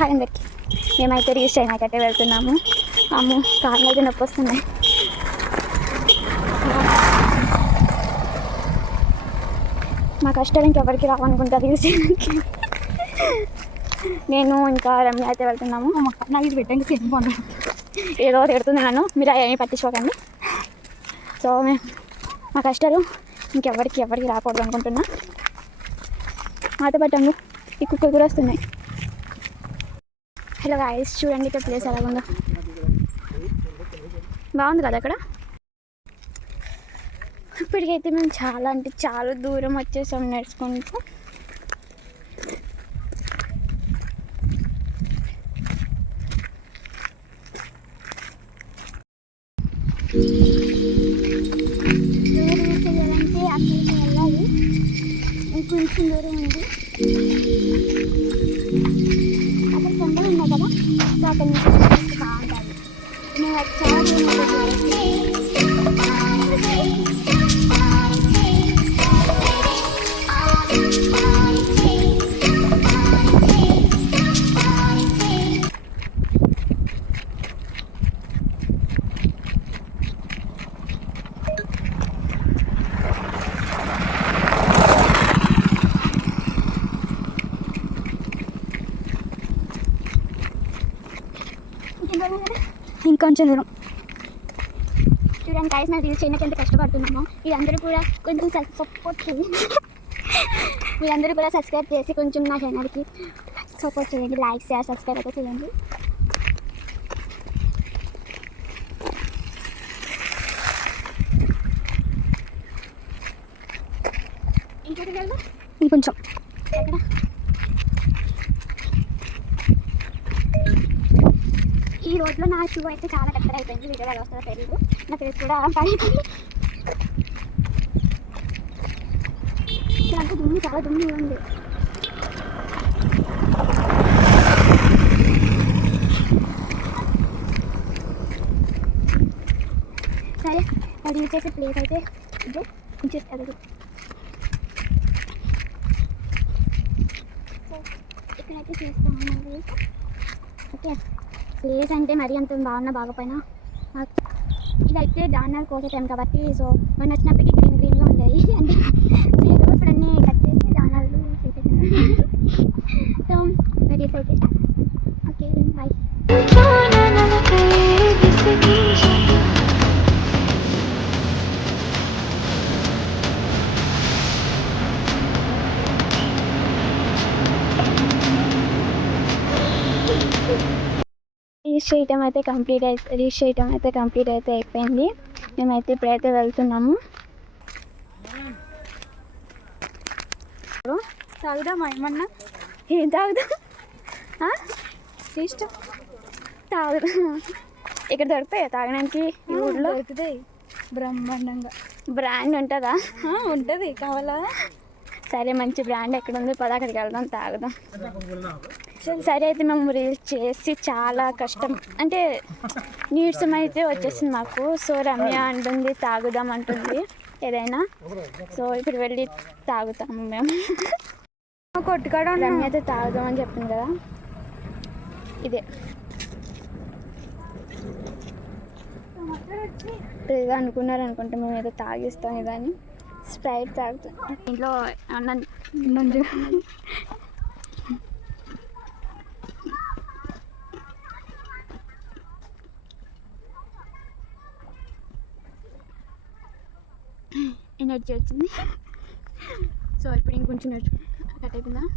Hi అందరికి. మేమైతే reach అయినాకైతే వెళ్తున్నాము. అమ్ము కాళ్ళు అయితే నొప్పి వస్తున్నాయి. మా కష్టాలు ఇంకెవరికి రావనుకుంటా రీచ్ చేయడానికి. నేను ఇంకా రమ్య అయితే వెళ్తున్నాము. నాకు ఇది పెట్టండి సేమ్ బాగుంటుంది. ఏదో పెడుతుంది నన్ను, మీరు ఏమీ పట్టించుకోకండి. సో మా కష్టాలు ఎవరికి రాకూడదు అనుకుంటున్నా. మాతో పట్టండి, ఈ కుక్కలు కూడా వస్తున్నాయి. హలో గాయ్స్, చూడండి ఇక్కడ ప్లేస్ ఎలాగుందో. బాగుంది కదా అక్కడ. ఇప్పటికైతే మేము చాలా దూరం వచ్చేసాం నడుచుకుంటూ. వెళ్ళాలంటే అక్కడికి వెళ్ళాలి, ఇంకొంచెం దూరం ఉంది. అక్కడ కొండలు ఉన్నాయి కదా, సో అక్కడ నుంచి బాగుంటుంది. మేము చాలా దూరం ఇంకొంచెం దూరం. చూడండి గాయ్స్, మేము రీల్స్ చేయడానికి ఎంత కష్టపడుతున్నామో. మీరందరూ కూడా కొంచెం సపోర్ట్ చేయండి. మీరందరూ కూడా సబ్స్క్రైబ్ చేసి కొంచెం నా ఛానల్కి సపోర్ట్ చేయండి. లైక్ షేర్ సబ్స్క్రైబ్ అయితే చేయండి. ఇంకొకటి వెళ్దాం, ఇంకొంచెం. ఎక్కడ ఈ రోడ్లో నా షూ అయితే చాలా కట్టడి అయిపోయింది. వీడియో ఎలా వస్తుందో తెలియదు. నా ఫేస్ కూడా పడిపోయింది. ఇలాంటి దుమ్ము, చాలా దుమ్ము ఉంది. సరే, అది చేసే ప్లేస్ అయితే ఇదే ఇచ్చేస్తుంది. ఇక్కడైతే చేస్తాము. ఓకే, ప్లేస్ అంటే మరీ అంత బాగున్నా బాగపోయినా, ఇదైతే దానాలు కోసే టైం కాబట్టి సో మనం వచ్చినప్పటికీ గ్రీన్గా ఉంటాయి. అంటే ఇప్పుడు అన్నీ కట్ చేసి దానాలు చేసేసాను. సో రెడీస్ అయితే ఓకే బాయ్. రీచ్ చేయటం అయితే కంప్లీట్ అయితే అయిపోయింది. మేమైతే ఇప్పుడైతే వెళ్తున్నాము. తాగుదామా ఏమన్నా? ఏం తాగుదాం? ఇష్టం తాగుదాం. ఇక్కడ దొరుకుతాయా తాగడానికి? ఈ ఊళ్ళో దొరుకుతాయి బ్రహ్మాండంగా. బ్రాండ్ ఉంటుందా? ఉంటుంది, కావాలా? సరే, మంచి బ్రాండ్ ఎక్కడ ఉంది, పద అక్కడికి వెళ్దాం, తాగుదాం. సరే అయితే మేము రీల్స్ చేసి చాలా కష్టం, అంటే నీరసం అయితే వచ్చేసింది మాకు. సో రమ్య అంటుంది తాగుదాం అంటుంది ఏదైనా. సో ఇప్పుడు వెళ్ళి తాగుతాము మేము. కొట్టుకాడ రమ్య అయితే తాగుదాం అని చెప్పింది కదా, ఇదే. ఏదో అనుకున్నారు అనుకుంటే మేము ఏదో తాగిస్తాం ఇదని స్ప్రైట్ తాగుతాం. ఇంట్లో అన్నం ఎనర్జీ వచ్చింది. సో ఇప్పుడు ఇంకొంచెం కట్ అయిపోయిందా.